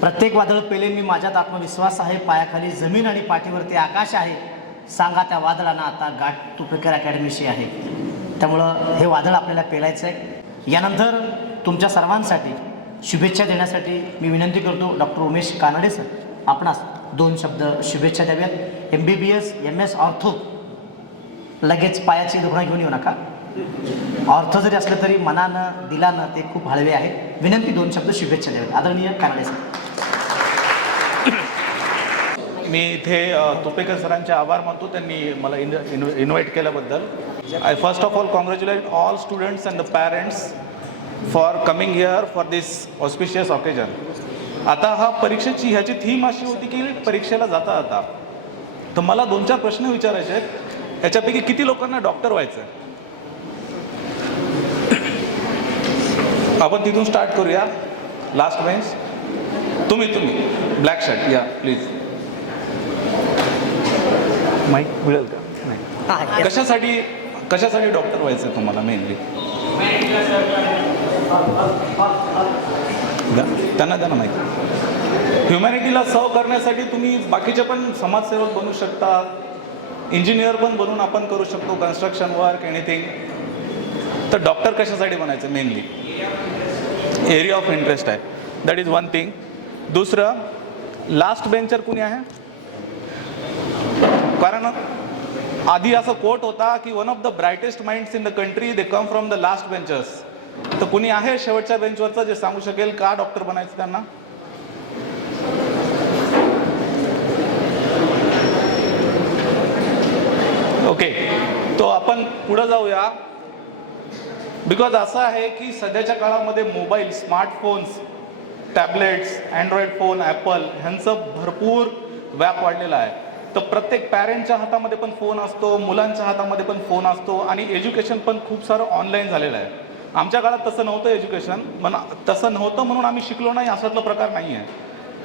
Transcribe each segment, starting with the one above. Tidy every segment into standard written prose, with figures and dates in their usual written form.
प्रत्येक वादळ पेले मी माझ्यात आत्मविश्वास आहे, पायाखाली जमीन आणि पाठीवरती आकाश आहे, सांगा त्या वादळांना आता गाठ तुपेकर अकॅडमीशी आहे. त्यामुळं हे वादळ आपल्याला पेलायचं आहे. यानंतर तुमच्या सर्वांसाठी शुभेच्छा देण्यासाठी मी विनंती करतो डॉक्टर उमेश कानडे सर, आपणास 2 शब्द शुभेच्छा द्याव्यात. MBBS MS ऑर्थो, लगेच पायाची दुखणं घेऊन येऊ नका. ऑर्थो जरी असलं तरी मनानं दिलानं ते खूप हळवे आहे. विनंती 2 शब्द शुभेच्छा द्याव्यात. आदरणीय कानडे सर. मी इथे तुपेकर सरांचे आभार मानतो, त्यांनी मला इन्व्हाइट केल्याबद्दल. I first of all congratulate all students and the parents for coming here for this auspicious occasion. आता हा परीक्षेची ह्याची थीम अशी होती की परीक्षेला जाता जाता तर मला 2-4 प्रश्न विचारायचे आहेत. ह्याच्यापैकी किती लोकांना डॉक्टर व्हायचं आहे? आपण तिथून स्टार्ट करूया. लास्ट बेंच, तुम्ही ब्लॅक शर्ट या प्लीज. माईक मिळेल का? नाही. कशासाठी डॉक्टर व्हायचं आहे तुम्हाला मेनली? त्यांना माहिती. ह्युमॅनिटीला सर्व करण्यासाठी तुम्ही बाकीचे पण समाजसेवक बनू शकता, इंजिनियर पण बनून आपण करू शकतो, कन्स्ट्रक्शन वर्क एनिथिंग. तर डॉक्टर कशासाठी बनायचं? मेनली एरिया ऑफ इंटरेस्ट आहे. That is one thing. दुसरं, लास्ट बेंचर कुणी आहे? कारण आधी असं कोट होता की one of the brightest minds in the country they come from the last benchers. तर कुणी आहे शेवटच्या बेंचवरचं जे सांगू शकेल का डॉक्टर बनायचं त्यांना? ओके, तो आपण पुढे जाऊया. बिकॉज असं आहे की सध्याच्या काळामध्ये mobile, smartphones, tablets, Android phone, Apple ह्यांचं भरपूर व्याप वाढलेला आहे. तर प्रत्येक पॅरेंटच्या हातामध्ये पण फोन असतो, मुलांच्या हातामध्ये पण फोन असतो आणि एज्युकेशन पण खूप सारं ऑनलाईन झालेलं आहे. आमच्या काळात तसं नव्हतं एज्युकेशन, तसं नव्हतं म्हणून आम्ही शिकलो नाही असातला प्रकार नाही आहे.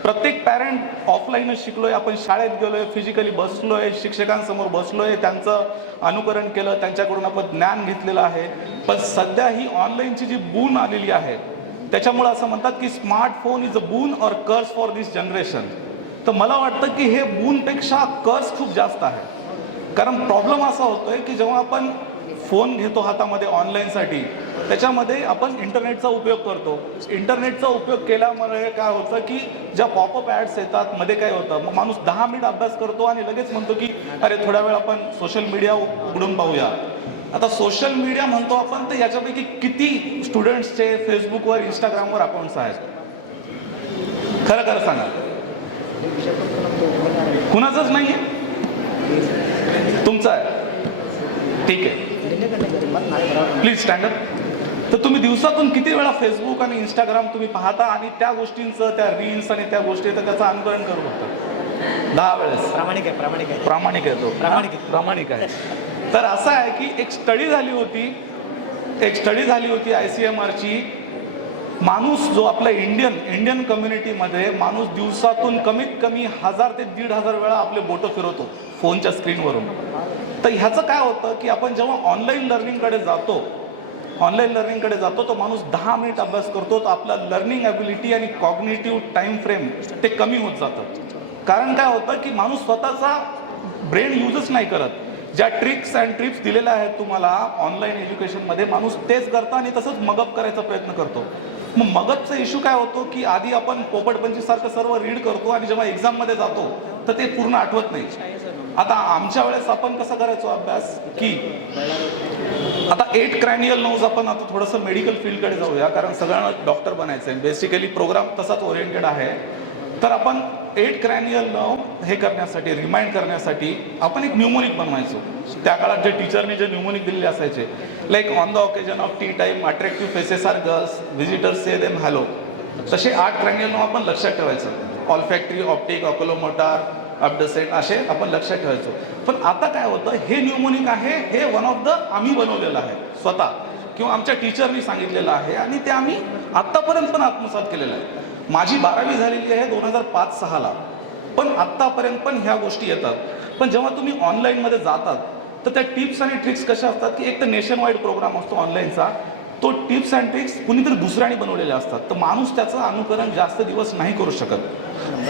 प्रत्येक पॅरेंट ऑफलाईनच शिकलोय, आपण शाळेत गेलोय, फिजिकली बसलोय, शिक्षकांसमोर बसलोय, त्यांचं अनुकरण केलं, त्यांच्याकडून आपण ज्ञान घेतलेलं आहे. पण सध्या ही ऑनलाईनची जी बून आलेली आहे त्याच्यामुळे असं म्हणतात की स्मार्टफोन इज अ बून ऑर कर्स फॉर दिस जनरेशन. तर मला वाटतं की हे बूनपेक्षा कर्स खूप जास्त आहे. कारण प्रॉब्लेम असा होतोय की जेव्हा आपण फोन घेतो हातामध्ये ऑनलाईनसाठी, त्याच्यामध्ये आपण इंटरनेटचा उपयोग करतो. इंटरनेटचा उपयोग केल्यामुळे काय होतं की ज्या पॉपअप ॲड्स येतात, मध्ये काय होतं, मग माणूस 10 मिनिट अभ्यास करतो आणि लगेच म्हणतो की अरे थोड्या वेळ आपण सोशल मीडिया उघडून पाहूया. आता सोशल मीडिया म्हणतो आपण, तर याच्यापैकी किती स्टुडंट्सचे फेसबुकवर, इंस्टाग्रामवर अकाउंट्स आहेत? खरं खरं सांगा. कुणाचंच नाही आहे? तुमचं आहे? ठीक आहे, प्लीज स्टँड अप. तर तुम्ही दिवसातून किती वेळा फेसबुक आणि इंस्टाग्राम तुम्ही पाहता आणि त्या गोष्टींचं, त्या रील्स आणि त्या गोष्टी तर त्याचं अनुकरण करू शकता? 10 वेळेस. प्रामाणिक आहे. तर असं आहे की एक स्टडी झाली होती ICMRची. माणूस जो आपल्या इंडियन कम्युनिटीमध्ये माणूस दिवसातून कमीत कमी 1000 ते 1500 वेळा आपले बोटं फिरवतो फोनच्या स्क्रीनवरून. तर ह्याचं काय होतं की आपण जेव्हा ऑनलाईन लर्निंगकडे जातो तो माणूस 10 मिनिट अभ्यास करतो, तर आपला लर्निंग ॲबिलिटी आणि कॉग्निटिव्ह टाइम फ्रेम ते कमी होत जातं. कारण काय होतं की माणूस स्वतःचा ब्रेन यूजच नाही करत. ज्या ट्रिक्स अँड ट्रिप्स दिलेल्या आहेत तुम्हाला ऑनलाईन एज्युकेशनमध्ये, माणूस तेच करतो आणि तसंच मगअप करायचा प्रयत्न करतो. मग मगअपचा इश्यू काय होतो की आधी आपण पोपटपंचीसारखं सर्व रीड करतो आणि जेव्हा एक्झाममध्ये जातो तर ते पूर्ण आठवत नाही. आता आमच्या वेळेस आपण कसं करायचो अभ्यास की आता 8 क्रॅनियल नर्व्स, आपण आता थोडंसं मेडिकल फील्डकडे जाऊया कारण सगळ्यांना डॉक्टर बनायचं आहे, बेसिकली प्रोग्राम तसाच ओरिएंटेड आहे. तर आपण 8 क्रॅनियल नर्व हे करण्यासाठी, रिमाइंड करण्यासाठी आपण एक न्यूमोनिक बनवायचो. त्या काळात जे टीचरने जे न्यूमोनिक दिलेले असायचे, like on the occasion of tea time, attractive faces are girls, visitors say them hello. तसे 8 क्रॅनियल नर्व आपण लक्षात ठेवायचं. ऑल्फॅक्टरी, ऑप्टिक, ऑक्युलोमोटार, अपडसेट असे आपण लक्षात ठेवायचो. पण आता काय होतं, हे न्यूमोनिक आहे, हे वन ऑफ द आम्ही बनवलेलं आहे स्वतः किंवा आमच्या टीचरनी सांगितलेलं आहे आणि ते आम्ही आत्तापर्यंत पण आत्मसात केलेलं आहे. माझी 12वी झालेली आहे 2005-06ला, पण आत्तापर्यंत पण ह्या गोष्टी येतात. पण जेव्हा तुम्ही ऑनलाईनमध्ये जातात तर त्या टिप्स आणि ट्रिक्स कशा असतात की एक तर नेशन वाईड प्रोग्राम असतो ऑनलाईनचा, तो टिप्स अँड ट्रिक्स कुणीतरी दुसऱ्याने बनवलेले असतात, तर माणूस त्याचं अनुकरण जास्त दिवस नाही करू शकत.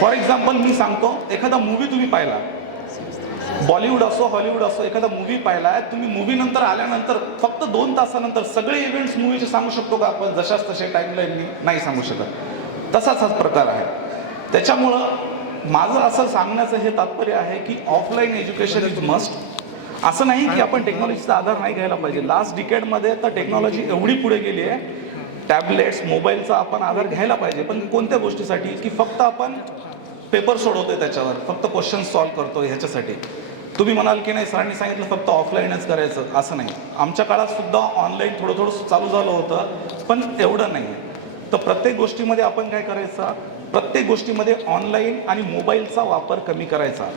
फॉर एक्झाम्पल मी सांगतो, एखादा मूवी तुम्ही पाहिला, बॉलिवूड असो हॉलिवूड असो, एखादा मूवी पाहिला आहे तुम्ही, मूवी नंतर आल्यानंतर फक्त 2 तासानंतर सगळे इव्हेंट्स मूवीचे सांगू शकतो का आपण? जशाच तसे टाईमलाईननी नाही सांगू शकत. तसाच हा प्रकार आहे. त्याच्यामुळं माझं असं सांगण्याचं हे तात्पर्य आहे की ऑफलाईन एज्युकेशन इज मस्ट. असं नाही की आपण टेक्नॉलॉजीचा आधार नाही घ्यायला पाहिजे. लास्ट डिकेडमध्ये तर टेक्नॉलॉजी एवढी पुढे गेली आहे, टॅबलेट्स मोबाईलचा आपण आधार घ्यायला पाहिजे. पण कोणत्या गोष्टीसाठी? की फक्त आपण पेपर सोडवतोय त्याच्यावर, फक्त क्वेश्चन सॉल्व्ह करतो ह्याच्यासाठी. तुम्ही म्हणाल की नाही सरांनी सांगितलं फक्त ऑफलाईनच करायचं, असं नाही. आमच्या काळात सुद्धा ऑनलाईन थोडं थोडं चालू झालं होतं, पण एवढं नाही. तर प्रत्येक गोष्टीमध्ये आपण काय करायचं? प्रत्येक गोष्टीमध्ये ऑनलाईन आणि मोबाईलचा वापर कमी करायचा.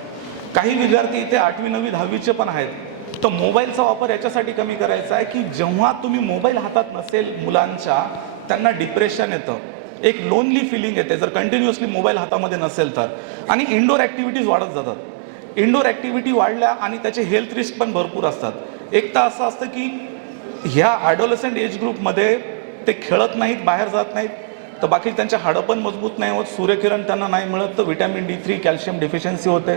काही विद्यार्थी इथे 8वी 9वी 10वीचे पण आहेत, तर मोबाईलचा वापर याच्यासाठी कमी करायचा आहे की जेव्हा तुम्ही मोबाईल हातात नसेल मुलांच्या, त्यांना डिप्रेशन येतं, एक लोनली फिलिंग येते जर कंटिन्युअसली मोबाईल हातामध्ये नसेल तर. आणि इंडोर ॲक्टिव्हिटीज वाढत जातात. इंडोर ॲक्टिव्हिटी वाढल्या आणि त्याचे हेल्थ रिस्क पण भरपूर असतात. एक तर असं असतं की ह्या ॲडोलसंट एज ग्रुपमध्ये ते खेळत नाहीत, बाहेर जात नाहीत, तर बाकी त्यांचे हाडं पण मजबूत नाही होत, सूर्यकिरण त्यांना नाही मिळत, तर व्हिटॅमिन D3 कॅल्शियम डिफिशियन्सी होते.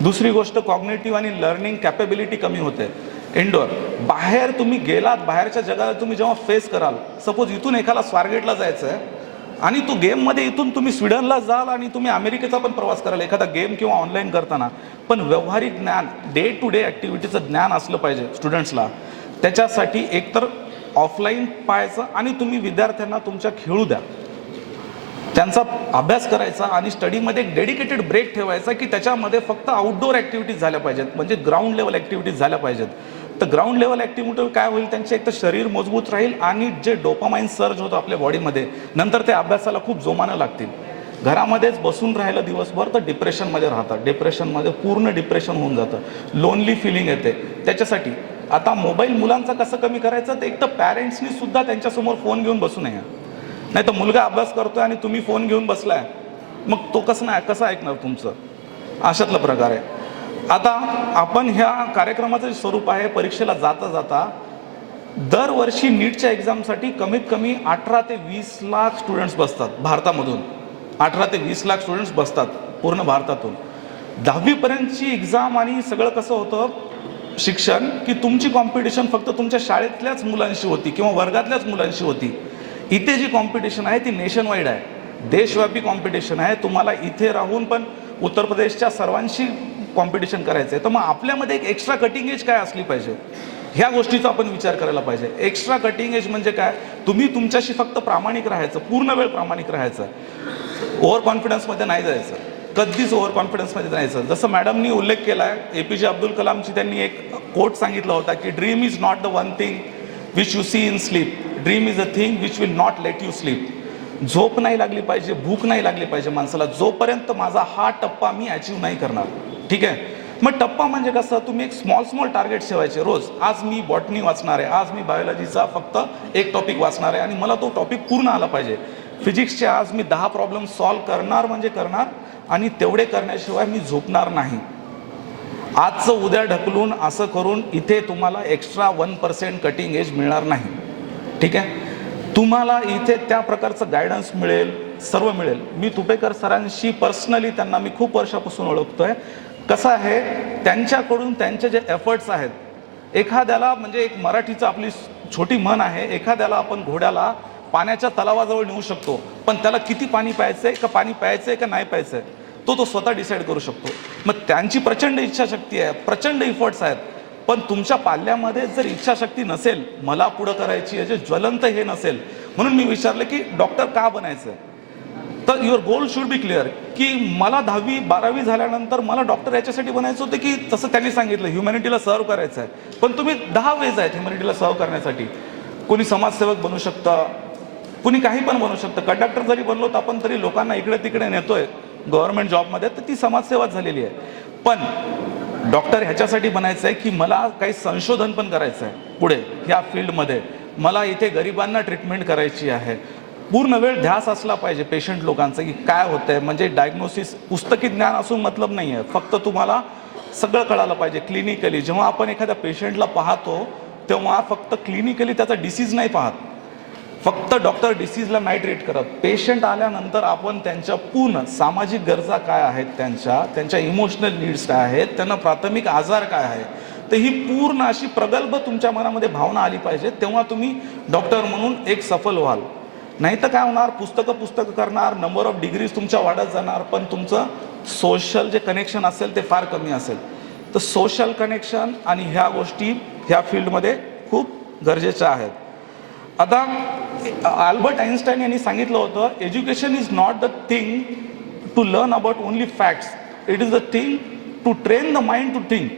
दुसरी गोष्ट कॉग्नेटिव्ह आणि लर्निंग कॅपेबिलिटी कमी होते. इंडोर बाहेर तुम्ही गेलात, बाहेरच्या जगाला तुम्ही जेव्हा फेस कराल, सपोज इथून एखादा स्वारगेटला जायचं आहे आणि तो गेममध्ये इथून तुम्ही स्वीडनला जाल आणि तुम्ही अमेरिकेचा पण प्रवास कराल एखादा गेम किंवा ऑनलाईन करताना, पण व्यावहारिक ज्ञान, डे टू डे ॲक्टिव्हिटीचं ज्ञान असलं पाहिजे स्टुडंट्सला. त्याच्यासाठी एकतर ऑफलाईन पाहायचं आणि तुम्ही विद्यार्थ्यांना तुमच्या खेळू द्या, त्यांचा अभ्यास करायचा आणि स्टडीमध्ये एक डेडिकेटेड ब्रेक ठेवायचा की त्याच्यामध्ये फक्त आउटडोअर ॲक्टिव्हिटीज झाल्या पाहिजेत, म्हणजे ग्राउंड लेवल ॲक्टिव्हिटीज झाल्या पाहिजेत. तर ग्राउंड लेवल ॲक्टिव्हिटी काय होईल? त्यांचे एक तर शरीर मजबूत राहील आणि जे डोपामाइन सर्ज होतं आपल्या बॉडीमध्ये, नंतर ते अभ्यासाला खूप जोमानं लागतील. घरामध्येच बसून राहिलं दिवसभर तर डिप्रेशनमध्ये राहतात, डिप्रेशनमध्ये पूर्ण डिप्रेशन होऊन जातं, लोनली फिलिंग येते. त्याच्यासाठी आता मोबाईल मुलांचा कसं कमी करायचं? तर एक तर पॅरेंट्सनी सुद्धा त्यांच्यासमोर फोन घेऊन बसू नये. नाही तर मुलगा अभ्यास करतोय आणि तुम्ही फोन घेऊन बसलाय, मग तो कसं ऐकणार तुमचं? अशातला प्रकार आहे. आता आपण ह्या कार्यक्रमाचं जे स्वरूप आहे, परीक्षेला जाता जाता दरवर्षी नीटच्या एक्झामसाठी कमीत कमी 18 ते 20 लाख स्टुडंट्स बसतात भारतामधून. 18 ते 20 लाख स्टुडंट्स बसतात पूर्ण भारतातून. 10वीपर्यंतची एक्झाम आणि सगळं कसं होतं शिक्षण, की तुमची कॉम्पिटिशन फक्त तुमच्या शाळेतल्याच मुलांशी होती किंवा वर्गातल्याच मुलांशी होती. इथे जी कॉम्पिटिशन आहे ती नेशन वाईड आहे, देशव्यापी कॉम्पिटिशन आहे. तुम्हाला इथे राहून पण उत्तर प्रदेशच्या सर्वांशी कॉम्पिटिशन करायचं आहे. तर मग आपल्यामध्ये एक एक्स्ट्रा कटिंग एज काय असली पाहिजे, ह्या गोष्टीचा आपण विचार करायला पाहिजे. एक्स्ट्रा कटिंग एज म्हणजे काय? तुम्ही तुमच्याशी फक्त प्रामाणिक राहायचं, पूर्ण वेळ प्रामाणिक राहायचं, ओव्हर कॉन्फिडन्समध्ये नाही जायचं, कधीच ओव्हर कॉन्फिडन्समध्ये जायचं. जसं मॅडमनी उल्लेख केला आहे, APJ अब्दुल कलामची त्यांनी एक कोट सांगितला होता की dream is not the one thing which you see in sleep, dream is a thing which will not let you sleep. झोप नाही लागली पाहिजे, भूक नाही लागली पाहिजे माणसाला, जोपर्यंत माझा हा टप्पा मी अचीव नाही करणार. ठीक आहे? मग टप्पा म्हणजे कसं? तुम्ही एक स्मॉल टार्गेट ठेवायचे रोज. आज मी बॉटनी वाचणार आहे, आज मी बायोलॉजीचा फक्त एक टॉपिक वाचणार आहे आणि मला तो टॉपिक पूर्ण आला पाहिजे. फिजिक्सचे आज मी 10 प्रॉब्लेम सॉल्व्ह करणार म्हणजे करणार, आणि तेवढे करण्याशिवाय मी झोपणार नाही. आजचं उद्या ढकलून असं करून इथे तुम्हाला एक्स्ट्रा 1% कटिंग एज मिळणार नाही. ठीक आहे? तुम्हाला इथे त्या प्रकारचं गायडन्स मिळेल, सर्व मिळेल. मी तुपेकर सरांशी पर्सनली त्यांना मी खूप वर्षापासून ओळखतोय. कसं आहे, त्यांच्याकडून त्यांचे जे एफर्ट्स आहेत, एखाद्याला म्हणजे एक मराठीचं आपली छोटी म्हण आहे, एखाद्याला आपण घोड्याला पाण्याच्या तलावाजवळ नेऊ शकतो, पण त्याला किती पाणी प्यायचंय का पाणी प्यायचंय का नाही प्यायचंय तो स्वतः डिसाईड करू शकतो. मग त्यांची प्रचंड इच्छाशक्ती आहे, प्रचंड इफर्ट्स आहेत, पण तुमच्या पाल्यामध्ये जर इच्छाशक्ती नसेल, मला पुढं करायची याचे ज्वलंत हे नसेल, म्हणून मी विचारलं की डॉक्टर का बनायचं? तर your goal should be clear की मला 10वी 12वी झाल्यानंतर मला डॉक्टर याच्यासाठी बनायचं होतं की तसं त्यांनी सांगितलं ह्युमॅनिटीला सर्व करायचं आहे, पण तुम्ही 10 वेज आहेत ह्युमॅनिटीला सर्व करण्यासाठी. कोणी समाजसेवक बनू शकतं, कुणी काही पण बनू शकतं. कंडक्टर जरी बनलो तर आपण तरी लोकांना इकडे तिकडे नेतोय गव्हर्नमेंट जॉबमध्ये, तर ती समाजसेवाच झालेली आहे. पण डॉक्टर ह्याच्यासाठी बनायचं आहे की मला काही संशोधन पण करायचं आहे पुढे ह्या फील्डमध्ये, मला इथे गरिबांना ट्रीटमेंट करायची आहे. पूर्ण वेळ ध्यास असला पाहिजे पेशंट लोकांचं की काय होतंय. म्हणजे डायग्नोसिस पुस्तकी ज्ञान असून मतलब नाही आहे, फक्त तुम्हाला सगळं कळालं पाहिजे क्लिनिकली. जेव्हा आपण एखाद्या पेशंटला पाहतो तेव्हा फक्त क्लिनिकली त्याचा डिसीज नाही पाहत, फक्त डॉक्टर डिसीजला नाही ट्रीट करत. पेशंट आल्यानंतर आपण त्यांच्या पूर्ण सामाजिक गरजा काय आहेत, त्यांच्या इमोशनल नीड्स काय आहेत, त्यांना प्राथमिक आजार काय आहे, तर ही पूर्ण अशी प्रगल्भ तुमच्या मनामध्ये भावना आली पाहिजे. तेव्हा तुम्ही डॉक्टर म्हणून एक सफल व्हाल. नाही तर काय होणार, पुस्तकं करणार, नंबर ऑफ डिग्रीज तुमच्या वाढत जाणार, पण तुमचं सोशल जे कनेक्शन असेल ते फार कमी असेल. तर सोशल कनेक्शन आणि ह्या गोष्टी ह्या फील्डमध्ये खूप गरजेच्या आहेत. आता अल्बर्ट आइन्स्टाईन यांनी सांगितलं होतं, education is not the thing to learn about only facts, it is the thing to train the mind to think.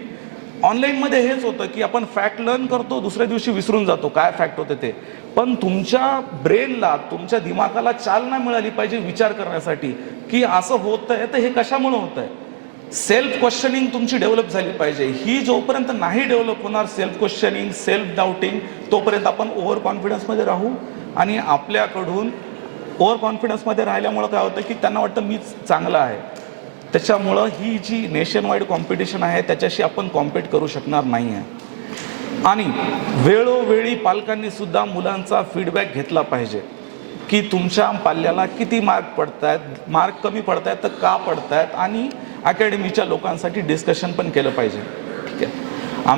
ऑनलाईनमध्ये हेच होतं की आपण फॅक्ट लर्न करतो, दुसऱ्या दिवशी विसरून जातो काय फॅक्ट होते ते. पण तुमच्या ब्रेनला, तुमच्या दिमागाला चालना मिळाली पाहिजे विचार करण्यासाठी की असं होतंय तर हे कशामुळे होतंय. सेल्फ क्वेश्चनिंग तुमची डेव्हलप झाली पाहिजे. ही जोपर्यंत नाही डेव्हलप होणार सेल्फ क्वेश्चनिंग, सेल्फ डाऊटिंग, तोपर्यंत आपण ओव्हर कॉन्फिडन्समध्ये राहू. आणि आपल्याकडून ओव्हर कॉन्फिडन्समध्ये राहिल्यामुळं काय होतं की त्यांना वाटतं मीच चांगलं आहे. त्याच्यामुळं ही जी नेशन वाईड कॉम्पिटिशन आहे त्याच्याशी आपण कॉम्पीट करू शकणार नाही आहे. आणि वेळोवेळी पालकांनी सुद्धा मुलांचा फीडबॅक घेतला पाहिजे की तुमच्या पाल्याला किती मार्क पडत आहेत, मार्क कमी पडत आहेत तर का पडत आहेत, आणि अकॅडमीच्या लोकांसाठी डिस्कशन पण केलं पाहिजे. ठीक आहे.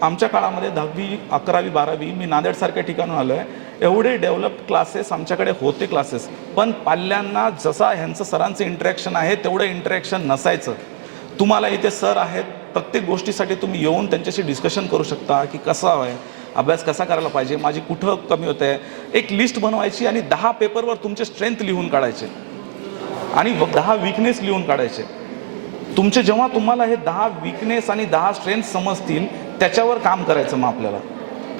आमच्या काळामध्ये 10वी 11वी 12वी मी नांदेडसारख्या ठिकाणून आलो आहे. एवढे डेव्हलप्ड क्लासेस आमच्याकडे होते क्लासेस, पण पाल्यांना जसा ह्यांचं सरांचं इंटरॅक्शन आहे तेवढं इंटरॅक्शन नसायचं. तुम्हाला इथे सर आहेत, प्रत्येक गोष्टीसाठी तुम्ही येऊन त्यांच्याशी डिस्कशन करू शकता की कसा आहे अभ्यास, कसा करायला पाहिजे, माझी कुठं कमी होत आहे. एक लिस्ट बनवायची आणि 10 पेपरवर तुमचे स्ट्रेंथ लिहून काढायचे आणि 10 वीकनेस लिहून काढायचे. जेव्हा तुम्हाला हे 10 वीकनेस आणि 10 स्ट्रेंथ समजतील त्याच्यावर काम करायचं. मग आपल्याला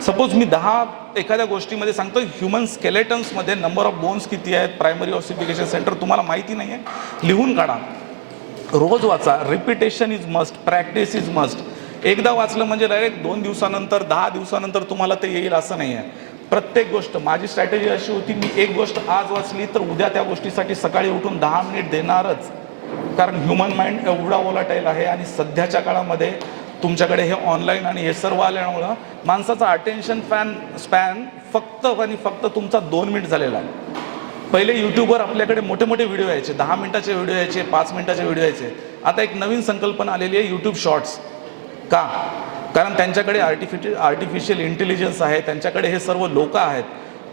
सपोज मी 10 एखाद्या गोष्टीमध्ये सांगतो, ह्युमन स्केलेटन्समध्ये नंबर ऑफ बोन्स किती आहेत, प्रायमरी ऑसिफिकेशन सेंटर तुम्हाला माहिती नाही आहे, लिहून काढा, रोज वाचा. Repetition is must, practice is must. एकदा वाचलं म्हणजे डायरेक्ट 2 दिवसानंतर 10 दिवसानंतर तुम्हाला ते येईल असं नाही आहे. प्रत्येक गोष्ट, माझी स्ट्रॅटेजी अशी होती, मी एक गोष्ट आज वाचली तर उद्या त्या गोष्टीसाठी सकाळी उठून 10 मिनिट देणारच. कारण ह्युमन माइंड एवढा वोलाटाईल आहे आणि सध्याच्या काळामध्ये तुमच्याकडे हे ऑनलाईन आणि हे सर्व आल्यामुळं माणसाचा अटेन्शन स्पॅन फक्त आणि फक्त तुमचा 2 मिनिट झालेला आहे. पहिले यूट्यूबवर आपल्याकडे मोठे मोठे व्हिडिओ यायचे, 10 मिनिटाचे व्हिडिओ यायचे, 5 मिनिटाचे व्हिडिओ यायचे. आता एक नवीन संकल्पना आलेली आहे, यूट्यूब शॉर्ट्स. का? कारण त्यांच्याकडे आर्टिफिशियल इंटेलिजन्स आहे, त्यांच्याकडे हे सर्व लोक आहेत,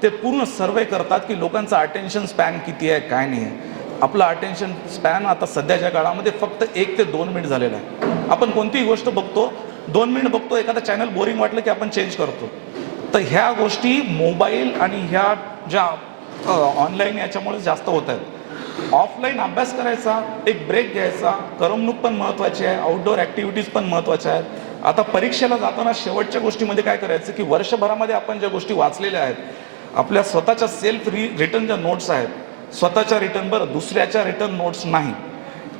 ते पूर्ण सर्वे करतात की लोकांचा अटेन्शन स्पॅन किती आहे काय नाही आहे. आपलं अटेन्शन स्पॅन आता सध्याच्या काळामध्ये फक्त 1 ते 2 मिनिट झालेलं आहे. आपण कोणतीही गोष्ट बघतो, 2 मिनिट बघतो, एखादा चॅनल बोरिंग वाटलं की आपण चेंज करतो. तर ह्या गोष्टी मोबाईल आणि ह्या ज्या ऑनलाईन याच्यामुळे जास्त होत आहेत. ऑफलाईन अभ्यास करायचा, एक ब्रेक घ्यायचा, करमणूक पण महत्त्वाची आहे, आउटडोअर ॲक्टिव्हिटीज पण महत्त्वाच्या आहेत. आता परीक्षेला जाताना शेवटच्या गोष्टीमध्ये काय करायचं की वर्षभरामध्ये आपण ज्या गोष्टी वाचलेल्या आहेत, आपल्या स्वतःच्या सेल्फ रिटर्न ज्या नोट्स आहेत, स्वतःच्या रिटर्न, बरं दुसऱ्याच्या रिटर्न नोट्स नाही.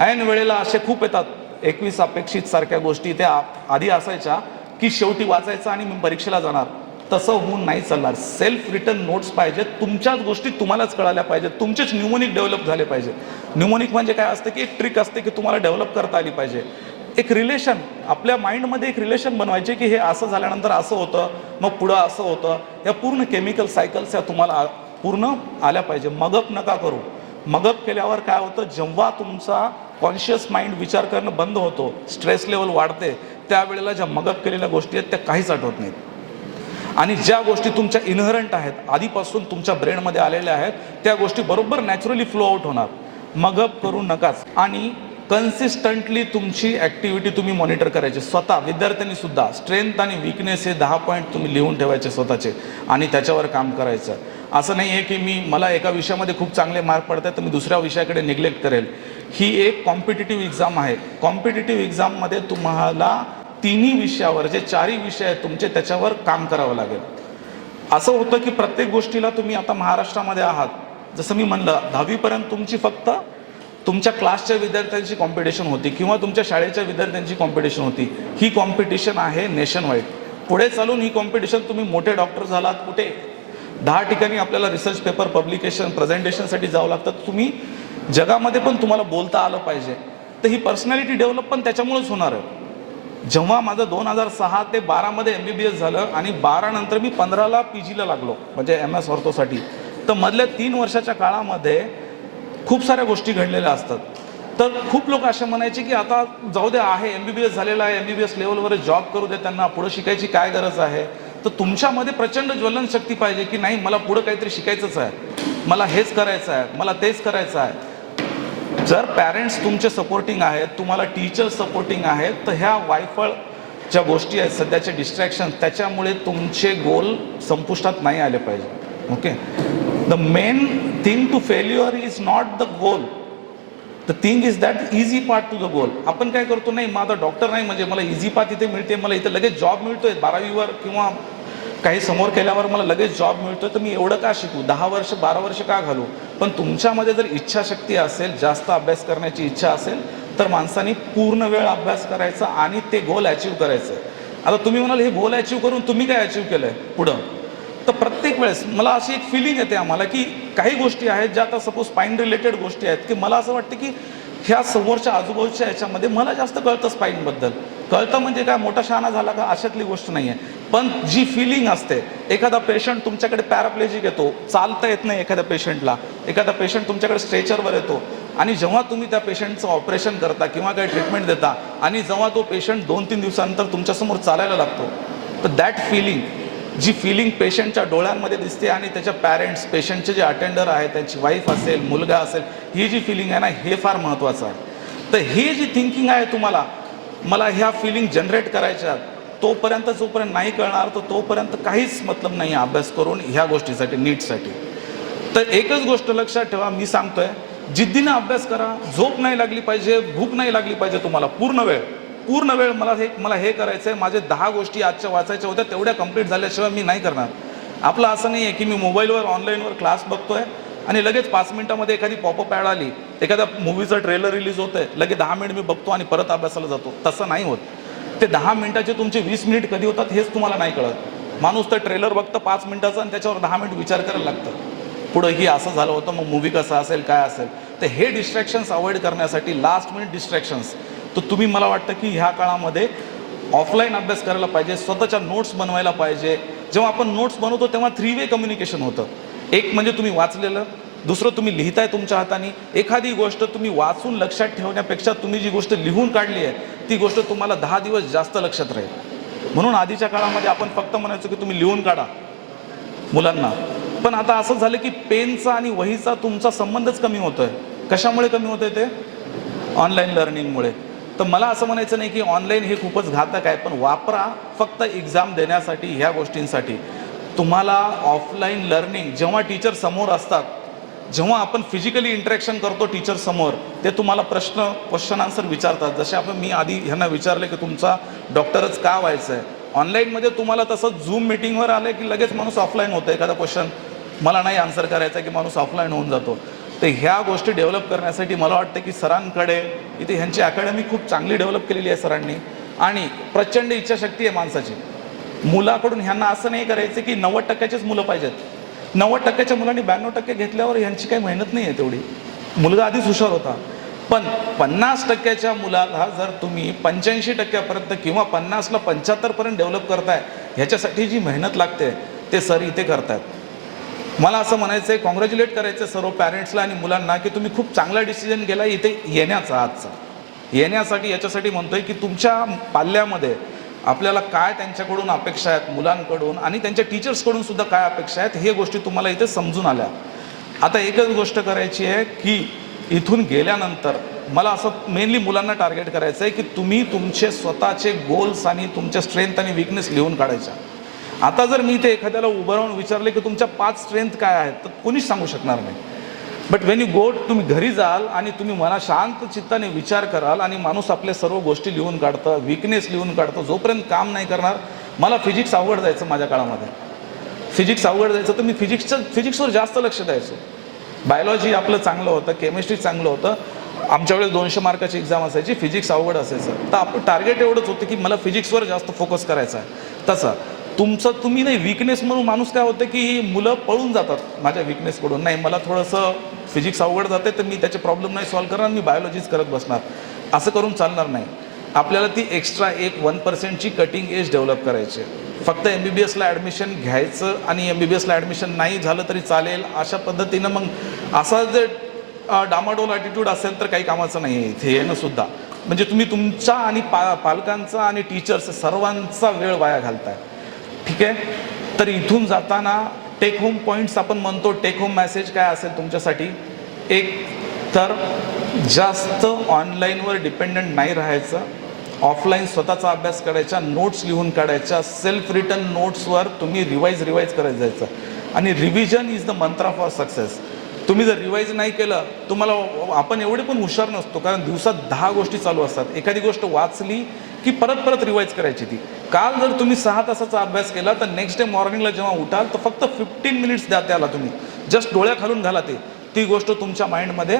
ऐन वेळेला असे खूप येतात 21 अपेक्षित सारख्या गोष्टी, त्या आधी असायच्या की शेवटी वाचायचं आणि मी परीक्षेला जाणार. तसं होऊन नाही चालणार. सेल्फ रिटर्न नोट्स पाहिजेत, तुमच्याच गोष्टी तुम्हालाच कळाल्या पाहिजेत, तुमचेच न्यूमोनिक डेव्हलप झाले पाहिजे. न्यूमोनिक म्हणजे काय असतं की एक ट्रिक असते की तुम्हाला डेव्हलप करता आली पाहिजे. एक रिलेशन, आपल्या माइंडमध्ये एक रिलेशन बनवायचे की हे असं झाल्यानंतर असं होतं, मग पुढं असं होतं. या पूर्ण केमिकल सायकल्स या तुम्हाला पूर्ण आल्या पाहिजे. मगअप नका करू. मगअप केल्यावर काय होतं, जेव्हा तुमचा कॉन्शियस माइंड विचार करणं बंद होतो, स्ट्रेस लेवल वाढते, त्यावेळेला ज्या मगअप केलेल्या गोष्टी आहेत त्या काहीच आठवत नाहीत. आणि ज्या गोष्टी तुमच्या इनहरंट आहेत, आधीपासून तुमच्या ब्रेनमध्ये आलेल्या आहेत, त्या गोष्टी बरोबर नॅचरली फ्लो आउट होणार. मगअप करू नकाच. आणि कन्सिस्टंटली तुमची ॲक्टिव्हिटी तुम्ही मॉनिटर करायची. स्वतः विद्यार्थ्यांनी सुद्धा स्ट्रेंथ आणि वीकनेस हे 10 पॉईंट तुम्ही लिहून ठेवायचे स्वतःचे आणि त्याच्यावर काम करायचं. असं नाही आहे की मला एका विषयामध्ये खूप चांगले मार्क पडतात तर मी दुसऱ्या विषयाकडे निग्लेक्ट करेल. ही एक कॉम्पिटिटिव्ह एक्झाम आहे. कॉम्पिटिटिव्ह एक्झाममध्ये तुम्हाला 3ही विषयावर, जे 4ही विषय आहेत तुमचे, त्याच्यावर काम करावं लागेल. असं होतं की प्रत्येक गोष्टीला तुम्ही आता महाराष्ट्रामध्ये आहात, जसं मी म्हणलं 10वीपर्यंत तुमची फक्त तुमच्या क्लासच्या विद्यार्थ्यांची कॉम्पिटिशन होती किंवा तुमच्या शाळेच्या विद्यार्थ्यांची कॉम्पिटिशन होती. ही कॉम्पिटिशन आहे नेशन वाईड. पुढे चालून ही कॉम्पिटिशन, तुम्ही मोठे डॉक्टर झालात, कुठे 10 ठिकाणी आपल्याला रिसर्च पेपर, पब्लिकेशन, प्रेझेंटेशनसाठी जावं लागतं. तुम्ही जगामध्ये पण तुम्हाला बोलता आलं पाहिजे. तर ही पर्सनॅलिटी डेव्हलप पण त्याच्यामुळेच होणार आहे. जेव्हा माझं 2006 ते 12मध्ये MBBS झालं आणि 12 नंतर मी 15ला PGला लागलो, म्हणजे MS ऑर्थोसाठी. तर मधल्या 3 वर्षाच्या काळामध्ये खूप साऱ्या गोष्टी घडलेल्या असतात. तर खूप लोक असे म्हणायचे की आता जाऊ दे, आहे MBBS झालेला आहे, MBBS लेवलवर जॉब करू दे, त्यांना पुढे शिकायची काय गरज आहे. तर तुमच्यामध्ये प्रचंड ज्वलन शक्ती पाहिजे की नाही, मला पुढं काहीतरी शिकायचंच आहे, मला हेच करायचं आहे, मला तेच करायचं आहे. जर पॅरेंट्स तुमचे सपोर्टिंग आहेत, तुम्हाला टीचर्स सपोर्टिंग आहेत, तर ह्या वायफळ ज्या गोष्टी आहेत सध्याचे डिस्ट्रॅक्शन, त्याच्यामुळे तुमचे गोल संपुष्टात नाही आले पाहिजे. Okay, the main thing to failure is not the goal, the thing is that easy part to the goal. आपण काय करतो, नाही माझा डॉक्टर नाही म्हणजे मला इझी पाथ इथे मिळते, मला इथे लगेच जॉब मिळतोय 12वीवर किंवा काही समोर केल्यावर मला लगेच जॉब मिळतोय, तर मी एवढं का शिकू, 10 वर्ष 12 वर्ष का घालू. पण तुमच्यामध्ये जर इच्छाशक्ती असेल, जास्त अभ्यास करण्याची इच्छा असेल, तर माणसाने पूर्ण वेळ अभ्यास करायचा आणि ते गोल अचीव्ह करायचं. आता तुम्ही म्हणाल हे गोल अचीव्ह करून तुम्ही काय अचीव्ह केलंय पुढं, तर प्रत्येक वेळेस मला अशी एक फिलिंग येते आम्हाला की काही गोष्टी आहेत ज्या आता सपोज स्पाईन रिलेटेड गोष्टी आहेत, की मला असं वाटतं की ह्या समोरच्या आजूबाजूच्या ह्याच्यामध्ये मला जास्त कळतं स्पाईनबद्दल. कळतं म्हणजे काय मोठा शहाणा झाला का अशातली गोष्ट नाही आहे. पण जी फिलिंग असते, एखादा पेशंट तुमच्याकडे पॅराप्लेजिक येतो, चालता येत नाही एखाद्या पेशंटला, एखादा पेशंट तुमच्याकडे स्ट्रेचरवर येतो आणि जेव्हा तुम्ही त्या पेशंटचं ऑपरेशन करता किंवा काही ट्रीटमेंट देता आणि जेव्हा तो पेशंट 2-3 दिवसानंतर तुमच्यासमोर चालायला लागतो, तर दॅट फिलिंग, जी फिलिंग पेशंटच्या डोळ्यांमध्ये दिसते आणि त्याच्या पॅरेंट्स, पेशंटचे जे अटेंडर आहेत, त्यांची वाईफ असेल, मुलगा असेल, ही जी फिलिंग आहे ना, हे फार महत्त्वाचं आहे. तर हे जी थिंकिंग आहे तुम्हाला, मला ह्या फिलिंग जनरेट करायच्या, तोपर्यंत जोपर्यंत नाही कळणार तर तोपर्यंत काहीच मतलब नाही अभ्यास करून ह्या गोष्टीसाठी, नीटसाठी. तर एकच गोष्ट लक्षात ठेवा, मी सांगतोय, जिद्दीनं अभ्यास करा, झोप नाही लागली पाहिजे, भूक नाही लागली पाहिजे तुम्हाला. पूर्ण वेळ मला हे करायचं आहे, माझे 10 गोष्टी आजच्या वाचायच्या होत्या, तेवढ्या कंप्लीट झाल्याशिवाय मी नाही करणार. आपलं असं नाही आहे की मी मोबाईलवर ऑनलाईनवर क्लास बघतोय आणि लगेच 5 मिनिटामध्ये एखादी पॉपअप ॲड आली, एखाद्या मूवीचं ट्रेलर रिलीज होतंय, लगेच 10 मिनिट मी बघतो आणि परत अभ्यासाला जातो. तसं नाही होत. ते 10 मिनिटाचे तुमचे 20 मिनिट कधी होतात हेच तुम्हाला नाही कळत. माणूस तर ट्रेलर बघतं 5 मिनिटाचा आणि त्याच्यावर 10 मिनिट विचार करायला लागतं, पुढं ही असं झालं होतं, मग मूवी कसा असेल, काय असेल. तर हे डिस्ट्रॅक्शन्स अवॉइड करण्यासाठी, लास्ट मिनिट डिस्ट्रॅक्शन्स, तर तुम्ही, मला वाटतं की ह्या काळामध्ये ऑफलाईन अभ्यास करायला पाहिजे, स्वतःच्या नोट्स बनवायला पाहिजे. जेव्हा आपण नोट्स बनवतो तेव्हा 3 वे कम्युनिकेशन होतं. एक म्हणजे तुम्ही वाचलेलं, दुसरं तुम्ही लिहिताय तुमच्या हाताने. एखादी गोष्ट तुम्ही वाचून लक्षात ठेवण्यापेक्षा तुम्ही जी गोष्ट लिहून काढली आहे ती गोष्ट तुम्हाला 10 दिवस जास्त लक्षात राहील. म्हणून आधीच्या काळामध्ये आपण फक्त म्हणायचो की तुम्ही लिहून काढा मुलांना, पण आता असं झालं की पेनचा आणि वहीचा तुमचा संबंधच कमी होतोय. कशामुळे कमी होतोय ते? ऑनलाईन लर्निंगमुळे. तर मला असं म्हणायचं नाही की ऑनलाईन हे खूपच घातक आहे, पण वापरा फक्त एक्झाम देण्यासाठी, ह्या गोष्टींसाठी. तुम्हाला ऑफलाईन लर्निंग, जेव्हा टीचर समोर असतात, जेव्हा आपण फिजिकली इंटरॅक्शन करतो टीचर समोर, ते तुम्हाला क्वेश्चन आन्सर विचारतात. जसे आपण, मी आधी ह्यांना विचारले की तुमचा डॉक्टरच का व्हायचं आहे. ऑनलाईनमध्ये तुम्हाला तसं झूम मिटिंगवर आलं की लगेच माणूस ऑफलाईन होतं. एखादा क्वेश्चन मला नाही आन्सर करायचा की माणूस ऑफलाईन होऊन जातो. तर ह्या गोष्टी डेव्हलप करण्यासाठी मला वाटतं की सरांकडे, इथे ह्यांची अकॅडमी खूप चांगली डेव्हलप केलेली आहे सरांनी, आणि प्रचंड इच्छाशक्ती आहे माणसाची. मुलाकडून ह्यांना असं नाही करायचं की 90%चेच मुलं पाहिजेत. 90%च्या मुलांनी 92% घेतल्यावर ह्यांची काही मेहनत नाही आहे तेवढी. मुलगा आधीच हुशार होता. पण 50%च्या मुलाला जर तुम्ही 85% किंवा 50ला 75% डेव्हलप करताय, ह्याच्यासाठी जी मेहनत लागते ते सर इथे करतायत. मला असं म्हणायचं आहे, कॉंग्रॅच्युलेट करायचं सर्व पॅरेंट्सला आणि मुलांना की तुम्ही खूप चांगला डिसिजन केला इथे येण्याचा. आजचा येण्यासाठी याच्यासाठी म्हणतोय की तुमच्या पाल्यामध्ये आपल्याला काय त्यांच्याकडून अपेक्षा आहेत, मुलांकडून आणि त्यांच्या टीचर्सकडून सुद्धा काय अपेक्षा आहेत, हे गोष्टी तुम्हाला इथे समजून आल्या. आता एकच गोष्ट करायची आहे की इथून गेल्यानंतर मला असं मेनली मुलांना टार्गेट करायचं आहे की तुम्ही तुमचे स्वतःचे गोल्स आणि तुमच्या स्ट्रेंथ आणि विकनेस लिहून काढायच्या. आता जर मी ते एखाद्याला उभं राहून विचारले की तुमच्या 5 स्ट्रेंथ काय आहेत, तर कोणीच सांगू शकणार नाही. बट वेन यू गो, तुम्ही घरी जाल आणि तुम्ही मना शांत चित्ताने विचार कराल आणि माणूस आपल्या सर्व गोष्टी लिहून काढतं, विकनेस लिहून काढतो. जोपर्यंत काम नाही करणार, मला फिजिक्स अवघड जायचं माझ्या काळामध्ये, फिजिक्स अवघड जायचं, तर मी फिजिक्सवर जास्त लक्ष द्यायचो. बायोलॉजी आपलं चांगलं होतं, केमिस्ट्री चांगलं होतं. आमच्या वेळेस 200 मार्काची एक्झाम असायची, फिजिक्स अवघड असायचं. तर आपलं टार्गेट एवढंच होतं की मला फिजिक्सवर जास्त फोकस करायचा आहे. तसं तुम्ही नाही, विकनेस म्हणून माणूस काय होतं की मुलं पळून जातात माझ्या विकनेसकडून. नाही, मला थोडंसं फिजिक्स अवघड जाते तर मी त्याचे प्रॉब्लेम नाही सॉल्व्ह करणार, मी बायोलॉजीच करत बसणार. असं करून चालणार नाही. आपल्याला ती एक्स्ट्रा एक 1%ची कटिंग एज डेव्हलप करायची आहे. फक्त MBBSला ॲडमिशन घ्यायचं आणि MBBSला ॲडमिशन नाही झालं तरी चालेल अशा पद्धतीनं मग असा जर डामाडोल ॲटिट्यूड असेल तर काही कामाचं नाही आहे इथे येणंसुद्धा. म्हणजे तुम्ही तुमचा आणि पालकांचा आणि टीचर्स सर्वांचा वेळ वाया घालताय. ठीक आहे. तर इथून जाताना टेक होम पॉईंट्स आपण म्हणतो, टेक होम मेसेज काय असेल तुमच्यासाठी? एक तर जास्त ऑनलाईनवर डिपेंडंट नाही राहायचं, ऑफलाईन स्वतःचा अभ्यास करायचा, नोट्स लिहून काढायच्या, सेल्फ रिटन नोट्सवर तुम्ही रिवाईज करत जायचं. आणि revision is the Mantra for success. तुम्ही जर रिवाईज नाही केलं, तुम्हाला आपण एवढे पण हुशार नसतो, कारण दिवसात 10 गोष्टी चालू असतात. एखादी गोष्ट वाचली की परत रिवाईज करायची ती. काल जर तुम्ही 6 तासाचा अभ्यास केला तर नेक्स्ट डे मॉर्निंगला जेव्हा उठाल तर फक्त 15 मिनिट्स द्या त्याला, तुम्ही जस्ट डोळ्याखालून घाला ती गोष्ट तुमच्या माइंडमध्ये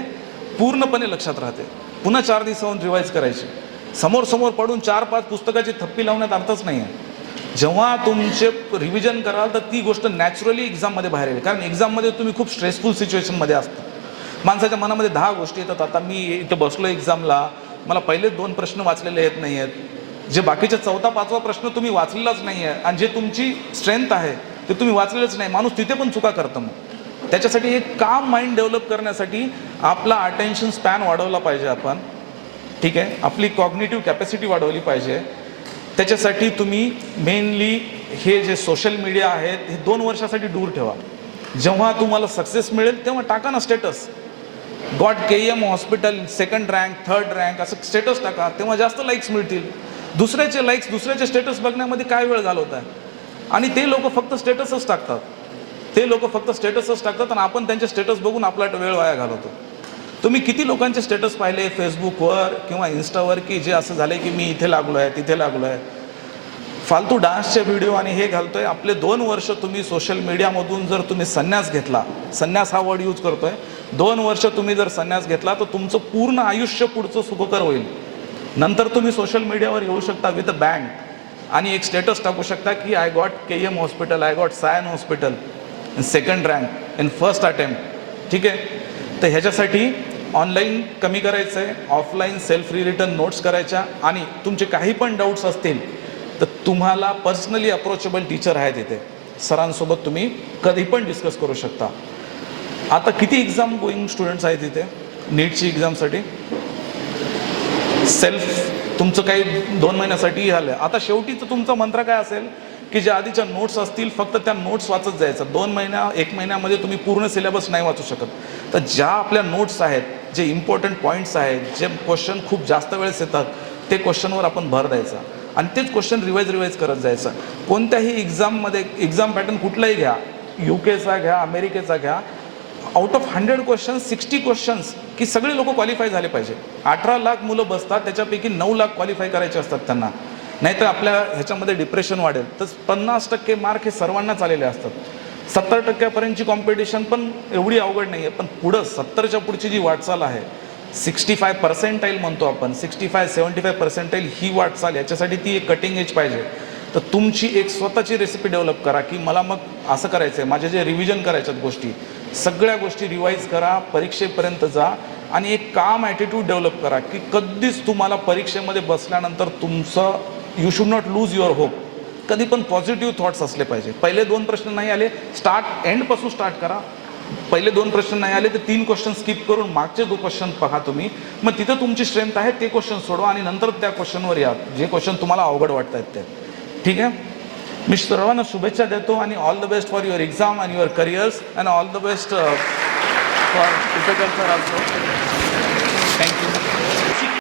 पूर्णपणे लक्षात राहते. पुन्हा 4 दिवसाहून रिवाईज करायची. समोर पडून 4-5 पुस्तकाची थप्पी लावण्यात अर्थच नाही आहे. जेव्हा तुमचे रिव्हिजन कराल तर ती गोष्ट नॅचरली एक्झाममध्ये बाहेर येईल. कारण एक्झाममध्ये तुम्ही खूप स्ट्रेसफुल सिच्युएशनमध्ये असता. माणसाच्या मनामध्ये 10 गोष्टी येतात. आता मी इथं बसलो एक्झामला, मला पहिले 2 प्रश्न वाचलेले येत नाही आहेत, जे बाकीचे 4था-5वा प्रश्न तुम्ही वाचलेलाच नाही आहे, आणि जे तुमची स्ट्रेंथ आहे ते तुम्ही वाचलेलंच नाही. माणूस तिथे पण चुका करतं. मग त्याच्यासाठी एक काम माइंड डेव्हलप करण्यासाठी आपला अटेन्शन स्पॅन वाढवला पाहिजे आपण. ठीक आहे. आपली कॉग्निटिव्ह कॅपॅसिटी वाढवली पाहिजे. त्याच्यासाठी तुम्ही मेनली हे जे सोशल मीडिया आहेत हे 2 वर्षासाठी दूर ठेवा. जेव्हा तुम्हाला सक्सेस मिळेल तेव्हा टाका ना status, got KM hospital 2nd rank 3rd rank असं स्टेटस टाका, तेव्हा जास्त लाईक्स मिळतील. दुसऱ्याचे लाईक्स, दुसऱ्याचे स्टेटस बघण्यामध्ये काय वेळ घालवत आहे? आणि ते लोक फक्त स्टेटसच टाकतात. आणि आपण त्यांचे स्टेटस बघून आपला वेळ वाया घालवतो. तुम्ही किती लोकांचे स्टेटस पाहिले फेसबुकवर किंवा इन्स्टावर की जे असं झालं की मी इथे लागलो आहे, तिथे लागलो आहे, फालतू डान्सचे व्हिडिओ आणि हे घालतोय. आपले 2 वर्ष तुम्ही सोशल मीडियामधून जर तुम्ही संन्यास घेतला, संन्यास हा वर्ड यूज करतोय, 2 वर्ष तुम्ही जर संन्यास घेतला तर तुमचं पूर्ण आयुष्य पुढचं सुखकर होईल. नंतर तुम्ही सोशल मीडियावर येऊ शकता विथ अ बँड आणि एक स्टेटस टाकू शकता की I got KM hospital, I got Sion hospital in 2nd rank in 1st attempt. ठीक आहे. तर ह्याच्यासाठी ऑनलाईन कमी करायचं आहे, ऑफलाईन सेल्फ रिटन नोट्स करायच्या, आणि तुमचे काही पण डाऊट्स असतील तर तुम्हाला पर्सनली अप्रोचेबल टीचर आहेत इथे, सरांसोबत तुम्ही कधी पण डिस्कस करू शकता. आता किती एक्झाम गोईंग स्टुडंट्स आहेत इथे नीटची एक्झामसाठी? सेल्फ तुमचं काही 2 महिन्यासाठी झालं. आता शेवटीचं तुमचा मंत्र काय असेल की ज्या आधीच्या नोट्स असतील फक्त त्या नोट्स वाचत जायचं. 1 महिन्यामध्ये तुम्ही पूर्ण सिलेबस नाही वाचू शकत. तर ज्या आपल्या नोट्स आहेत, जे इम्पॉर्टंट पॉईंट्स आहेत, जे क्वेश्चन खूप जास्त वेळेस येतात, ते क्वेश्चनवर आपण भर द्यायचा आणि तेच क्वेश्चन रिवाईज करत जायचं. कोणत्याही एक्झाममध्ये, एक्झाम पॅटर्न कुठलाही घ्या, UKचा घ्या, अमेरिकेचा घ्या, आउट ऑफ 100 क्वेश्चन्स 60 क्वेश्चन्स की सगळे लोक क्वालिफाय झाले पाहिजे. 18 लाख मुलं बसतात, त्याच्यापैकी 9 लाख क्वालिफाय करायचे असतात त्यांना. नाहीतर आपल्या ह्याच्यामध्ये डिप्रेशन वाढेल. तर 50% मार्क हे सर्वांनाच आलेले असतात. 70% कॉम्पिटिशन पण एवढी अवघड नाही आहे. पण पुढं 70च्या पुढची जी वाटचाल आहे, 65 पर्सेंटाईल म्हणतो आपण, 65-75 पर्सेंटाईल ही वाटचाल, याच्यासाठी ती एक कटिंग एज पाहिजे. तर तुमची एक स्वतःची रेसिपी डेव्हलप करा की मला मग असं करायचं आहे. माझे जे रिव्हिजन करायच्यात गोष्टी, सगळ्या गोष्टी रिवाईज करा, परीक्षेपर्यंत जा आणि एक काम ॲटिट्यूड डेव्हलप करा की कधीच तुम्हाला परीक्षेमध्ये बसल्यानंतर तुमचं you should not lose your hope. कधी पण पॉझिटिव्ह थॉट्स असले पाहिजे. पहिले 2 प्रश्न नाही आले, एंडपासून स्टार्ट करा. पहिले 2 प्रश्न नाही आले तर 3 क्वेश्चन स्किप करून मागचे 2 क्वेश्चन पहा तुम्ही. मग तिथं तुमची स्ट्रेंथ आहे ते क्वेश्चन सोडवा आणि नंतर त्या क्वेश्चनवर या जे क्वेश्चन तुम्हाला अवघड वाटत आहेत ते. ठीक आहे. मी सर्वांना शुभेच्छा देतो आणि all the best for your exam and your careers and all the best for typical sir also.